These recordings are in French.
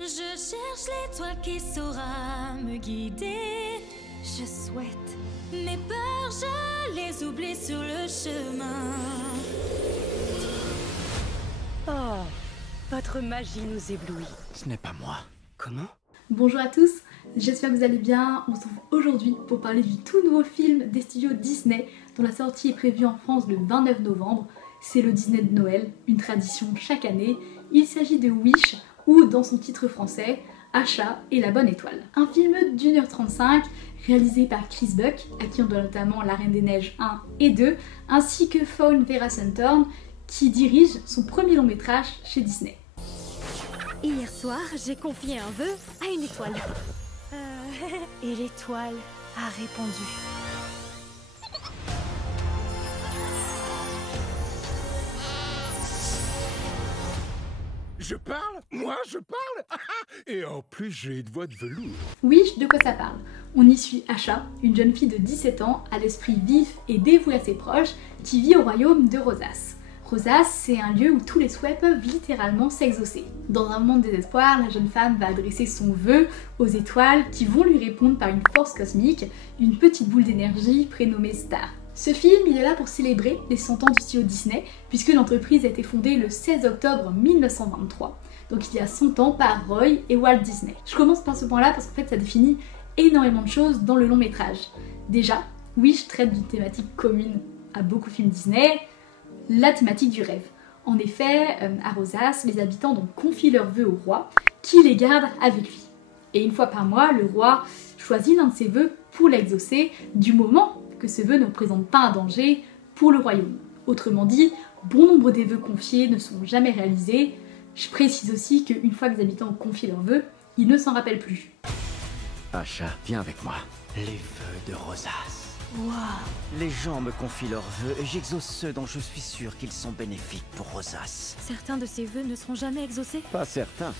Je cherche l'étoile qui saura me guider. Je souhaite. Mes peurs, je les oublie sur le chemin. Oh, votre magie nous éblouit. Ce n'est pas moi. Comment? Bonjour à tous, j'espère que vous allez bien. On se retrouve aujourd'hui pour parler du tout nouveau film des studios Disney dont la sortie est prévue en France le 29 novembre. C'est le Disney de Noël, une tradition chaque année. Il s'agit de Wish ou dans son titre français, Asha et la bonne étoile. Un film d'1h35 réalisé par Chris Buck, à qui on doit notamment La Reine des Neiges 1 et 2, ainsi que Fawn Vera-Suntorn, qui dirige son premier long métrage chez Disney. Hier soir, j'ai confié un vœu à une étoile. Et l'étoile a répondu. Je parle? Moi, je parle? Et en plus, j'ai une voix de velours. Wish, de quoi ça parle? On y suit Asha, une jeune fille de 17 ans, à l'esprit vif et dévoué à ses proches, qui vit au royaume de Rosas. Rosas, c'est un lieu où tous les souhaits peuvent littéralement s'exaucer. Dans un moment de désespoir, la jeune femme va adresser son vœu aux étoiles qui vont lui répondre par une force cosmique, une petite boule d'énergie prénommée Star. Ce film, il est là pour célébrer les 100 ans du studio Disney, puisque l'entreprise a été fondée le 16 octobre 1923, donc il y a 100 ans par Roy et Walt Disney. Je commence par ce point-là parce qu'en fait ça définit énormément de choses dans le long métrage. Déjà, Wish traite d'une thématique commune à beaucoup de films Disney, la thématique du rêve. En effet, à Rosas, les habitants donc confient leurs vœux au roi, qui les garde avec lui. Et une fois par mois, le roi choisit l'un de ses vœux pour l'exaucer, du moment que ce vœu ne représente pas un danger pour le royaume. Autrement dit, bon nombre des vœux confiés ne sont jamais réalisés. Je précise aussi qu'une fois que les habitants ont confié leurs vœux, ils ne s'en rappellent plus. Asha, viens avec moi. Les vœux de Rosas. Waouh! Les gens me confient leurs vœux et j'exauce ceux dont je suis sûr qu'ils sont bénéfiques pour Rosas. Certains de ces vœux ne seront jamais exaucés. Pas certains.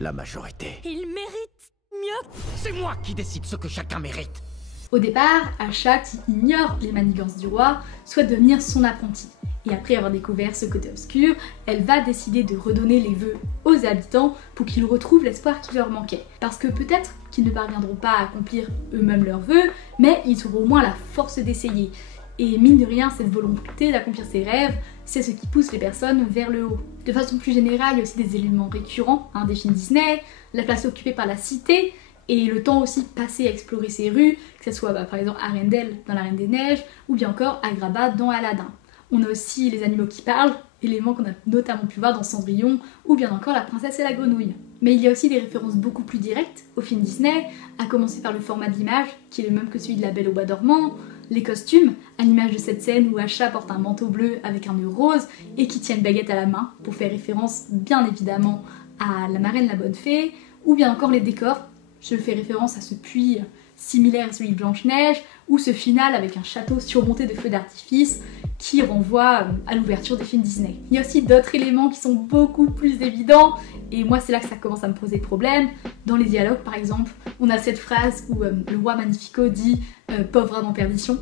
La majorité. Ils méritent mieux. C'est moi qui décide ce que chacun mérite. Au départ, Asha, qui ignore les manigances du roi, souhaite devenir son apprenti. Et après avoir découvert ce côté obscur, elle va décider de redonner les vœux aux habitants pour qu'ils retrouvent l'espoir qui leur manquait. Parce que peut-être qu'ils ne parviendront pas à accomplir eux-mêmes leurs vœux, mais ils auront au moins la force d'essayer. Et mine de rien, cette volonté d'accomplir ses rêves, c'est ce qui pousse les personnes vers le haut. De façon plus générale, il y a aussi des éléments récurrents des films Disney, la place occupée par la cité, et le temps aussi passé à explorer ces rues, que ce soit par exemple Arendelle dans La Reine des Neiges, ou bien encore Agrabah dans Aladdin. On a aussi les animaux qui parlent, éléments qu'on a notamment pu voir dans Cendrillon, ou bien encore La Princesse et la Grenouille. Mais il y a aussi des références beaucoup plus directes aux films Disney, à commencer par le format de l'image, qui est le même que celui de La Belle au Bois dormant, les costumes, à l'image de cette scène où Asha porte un manteau bleu avec un nœud rose, et qui tient une baguette à la main, pour faire référence bien évidemment à la marraine la bonne fée, ou bien encore les décors. Je fais référence à ce puits similaire à celui de Blanche-Neige, ou ce final avec un château surmonté de feux d'artifice qui renvoie à l'ouverture des films Disney. Il y a aussi d'autres éléments qui sont beaucoup plus évidents, et moi c'est là que ça commence à me poser problème. Dans les dialogues par exemple, on a cette phrase où le roi Magnifico dit « pauvre âme en perdition »,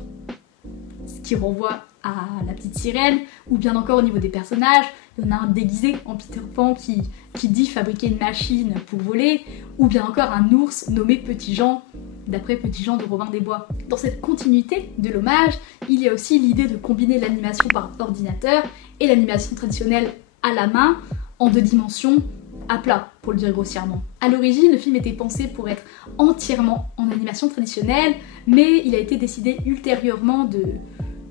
ce qui renvoie à la petite sirène, ou bien encore au niveau des personnages, il y en a un déguisé en Peter Pan qui dit fabriquer une machine pour voler, ou bien encore un ours nommé Petit Jean, d'après Petit Jean de Robin des Bois. Dans cette continuité de l'hommage, il y a aussi l'idée de combiner l'animation par ordinateur et l'animation traditionnelle à la main en 2 dimensions, à plat pour le dire grossièrement. A l'origine, le film était pensé pour être entièrement en animation traditionnelle, mais il a été décidé ultérieurement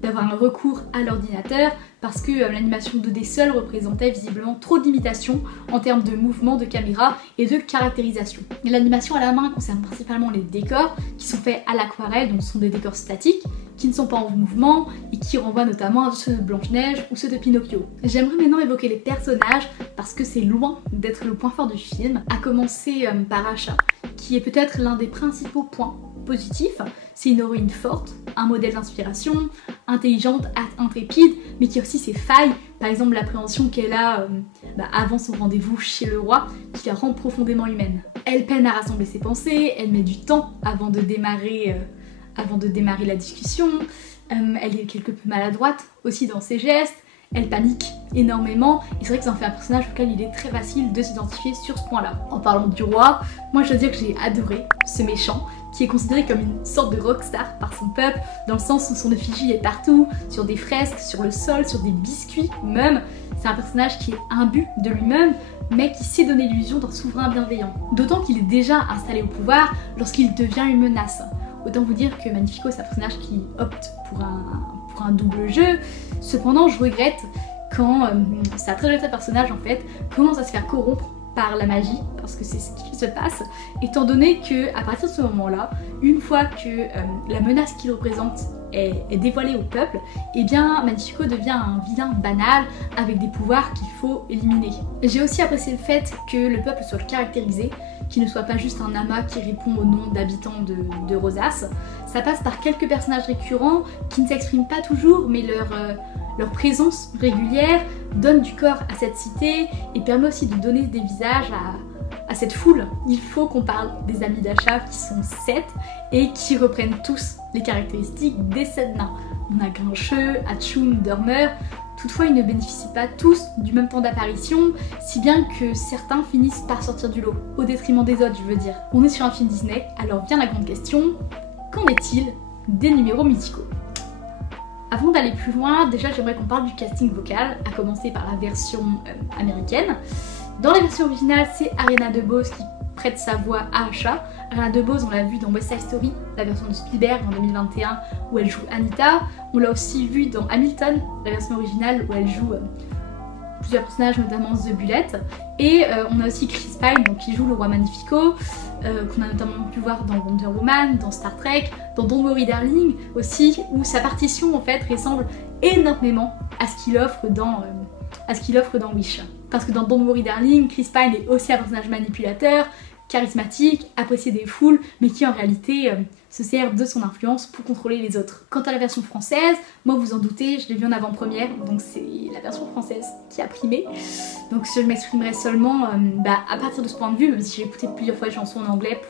d'avoir un recours à l'ordinateur parce que l'animation 2D seule représentait visiblement trop d'imitations en termes de mouvement de caméra et de caractérisation. L'animation à la main concerne principalement les décors qui sont faits à l'aquarelle, donc ce sont des décors statiques qui ne sont pas en mouvement et qui renvoient notamment à ceux de Blanche-Neige ou ceux de Pinocchio. J'aimerais maintenant évoquer les personnages parce que c'est loin d'être le point fort du film, à commencer par Asha, qui est peut-être l'un des principaux points positifs. C'est une héroïne forte, un modèle d'inspiration, intelligente, intrépide, mais qui a aussi ses failles, par exemple l'appréhension qu'elle a avant son rendez-vous chez le roi, qui la rend profondément humaine. Elle peine à rassembler ses pensées, elle met du temps avant de démarrer la discussion, elle est quelque peu maladroite aussi dans ses gestes, Elle panique énormément et c'est vrai que ça en fait un personnage auquel il est très facile de s'identifier sur ce point là. En parlant du roi, moi je dois dire que j'ai adoré ce méchant qui est considéré comme une sorte de rockstar par son peuple, dans le sens où son effigie est partout, sur des fresques, sur le sol, sur des biscuits même. C'est un personnage qui est imbu de lui-même, mais qui sait donner l'illusion d'un souverain bienveillant. D'autant qu'il est déjà installé au pouvoir lorsqu'il devient une menace. Autant vous dire que Magnifico c'est un personnage qui opte pour un double jeu. Cependant je regrette quand sa très jolie personnage en fait commence à se faire corrompre par la magie, parce que c'est ce qui se passe, étant donné que à partir de ce moment-là, une fois que la menace qu'il représente est dévoilée au peuple, et bien Magnifico devient un vilain banal avec des pouvoirs qu'il faut éliminer. J'ai aussi apprécié le fait que le peuple soit caractérisé, qu'il ne soit pas juste un amas qui répond au nom d'habitants de Rosas. Ça passe par quelques personnages récurrents qui ne s'expriment pas toujours, mais leur présence régulière donne du corps à cette cité et permet aussi de donner des visages à cette foule. Il faut qu'on parle des amis d'Asha qui sont 7 et qui reprennent tous les caractéristiques des 7 nains. On a Grincheux, Hatchoum, Dormeur. Toutefois, ils ne bénéficient pas tous du même temps d'apparition, si bien que certains finissent par sortir du lot, au détriment des autres, je veux dire. On est sur un film Disney, alors vient la grande question, qu'en est-il des numéros musicaux ? Avant d'aller plus loin, déjà j'aimerais qu'on parle du casting vocal, à commencer par la version américaine. Dans la version originale, c'est Ariana DeBose qui prête sa voix à Asha. Ariana DeBose, on l'a vu dans West Side Story, la version de Spielberg en 2021, où elle joue Anita. On l'a aussi vu dans Hamilton, la version originale, où elle joue plusieurs personnages, notamment The Bullet. Et on a aussi Chris Pine, donc, qui joue le roi Magnifico, qu'on a notamment pu voir dans Wonder Woman, dans Star Trek, dans Don't Worry Darling aussi, où sa partition en fait ressemble énormément à ce qu'il offre dans Wish. Parce que dans Don't Worry Darling, Chris Pine est aussi un personnage manipulateur, charismatique, apprécié des foules, mais qui en réalité se sert de son influence pour contrôler les autres. Quant à la version française, moi vous en doutez, je l'ai vu en avant-première, donc c'est la version française qui a primé. Donc je m'exprimerai seulement à partir de ce point de vue, même si j'ai écouté plusieurs fois les chansons en anglais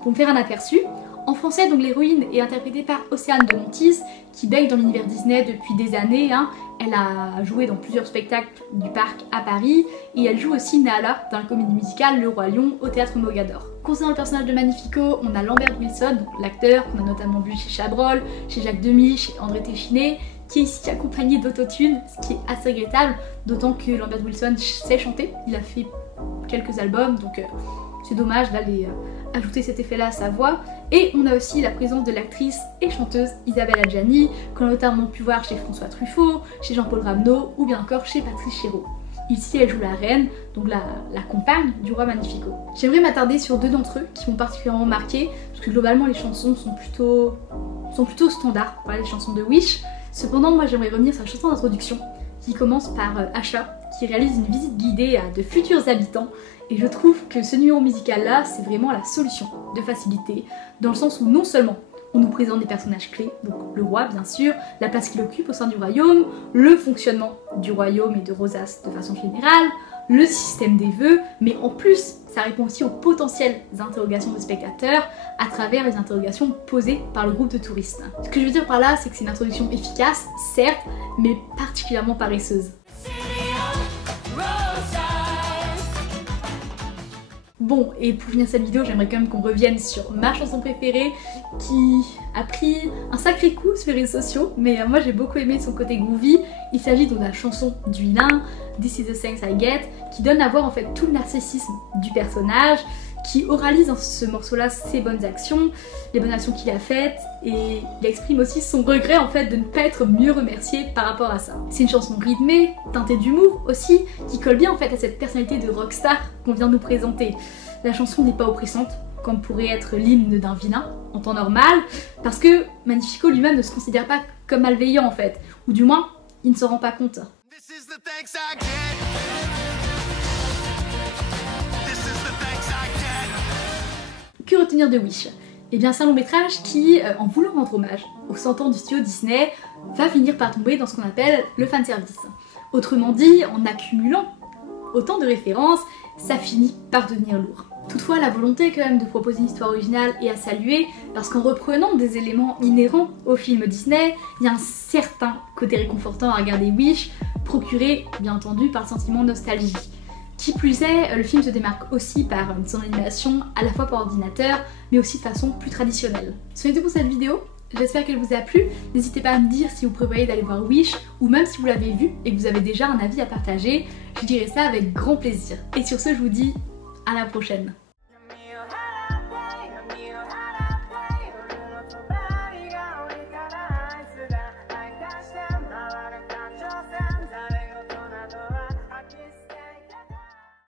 pour me faire un aperçu. En français, donc l'héroïne est interprétée par Océane de Montis, qui baigne dans l'univers Disney depuis des années. Elle a joué dans plusieurs spectacles du parc à Paris, et elle joue aussi Nala dans la comédie musicale Le Roi Lion au théâtre Mogador. Concernant le personnage de Magnifico, on a Lambert Wilson, l'acteur qu'on a notamment vu chez Chabrol, chez Jacques Demy, chez André Téchiné, qui est ici accompagné d'autotune, ce qui est assez regrettable, d'autant que Lambert Wilson sait chanter, il a fait quelques albums, donc c'est dommage d'aller ajouter cet effet là à sa voix. Et on a aussi la présence de l'actrice et chanteuse Isabelle Adjani, qu'on a notamment pu voir chez François Truffaut, chez Jean-Paul Ramneau ou bien encore chez Patrice Chéreau. Ici elle joue la reine, donc la compagne du roi Magnifico. J'aimerais m'attarder sur deux d'entre eux qui m'ont particulièrement marqué, parce que globalement les chansons sont plutôt standards, par les chansons de Wish. Cependant moi j'aimerais revenir sur la chanson d'introduction qui commence par Asha, qui réalise une visite guidée à de futurs habitants. Et je trouve que ce numéro musical là, c'est vraiment la solution de facilité, dans le sens où non seulement on nous présente des personnages clés, donc le roi bien sûr, la place qu'il occupe au sein du royaume, le fonctionnement du royaume et de Rosas de façon générale, le système des vœux, mais en plus ça répond aussi aux potentielles interrogations des spectateurs à travers les interrogations posées par le groupe de touristes. Ce que je veux dire par là, c'est que c'est une introduction efficace, certes, mais particulièrement paresseuse. Bon, et pour finir cette vidéo, j'aimerais quand même qu'on revienne sur ma chanson préférée qui a pris un sacré coup sur les réseaux sociaux, mais moi j'ai beaucoup aimé son côté groovy. Il s'agit donc de la chanson du vilain, This is the Thanks I Get, qui donne à voir en fait tout le narcissisme du personnage, qui oralise dans ce morceau-là ses bonnes actions, les bonnes actions qu'il a faites, et il exprime aussi son regret en fait de ne pas être mieux remercié par rapport à ça. C'est une chanson rythmée, teintée d'humour aussi, qui colle bien en fait à cette personnalité de rockstar qu'on vient de nous présenter. La chanson n'est pas oppressante, comme pourrait être l'hymne d'un vilain en temps normal, parce que Magnifico lui-même ne se considère pas comme malveillant en fait, ou du moins il ne s'en rend pas compte. Que retenir de Wish? Eh bien c'est un long métrage qui, en voulant rendre hommage aux 100 ans du studio Disney, va finir par tomber dans ce qu'on appelle le fanservice. Autrement dit, en accumulant autant de références, ça finit par devenir lourd. Toutefois, la volonté quand même de proposer une histoire originale est à saluer, parce qu'en reprenant des éléments inhérents au film Disney, il y a un certain côté réconfortant à regarder Wish, procuré bien entendu par le sentiment de nostalgie. Qui plus est, le film se démarque aussi par son animation à la fois par ordinateur mais aussi de façon plus traditionnelle. C'est tout pour cette vidéo, j'espère qu'elle vous a plu. N'hésitez pas à me dire si vous prévoyez d'aller voir Wish ou même si vous l'avez vu et que vous avez déjà un avis à partager, je dirai ça avec grand plaisir. Et sur ce, je vous dis à la prochaine.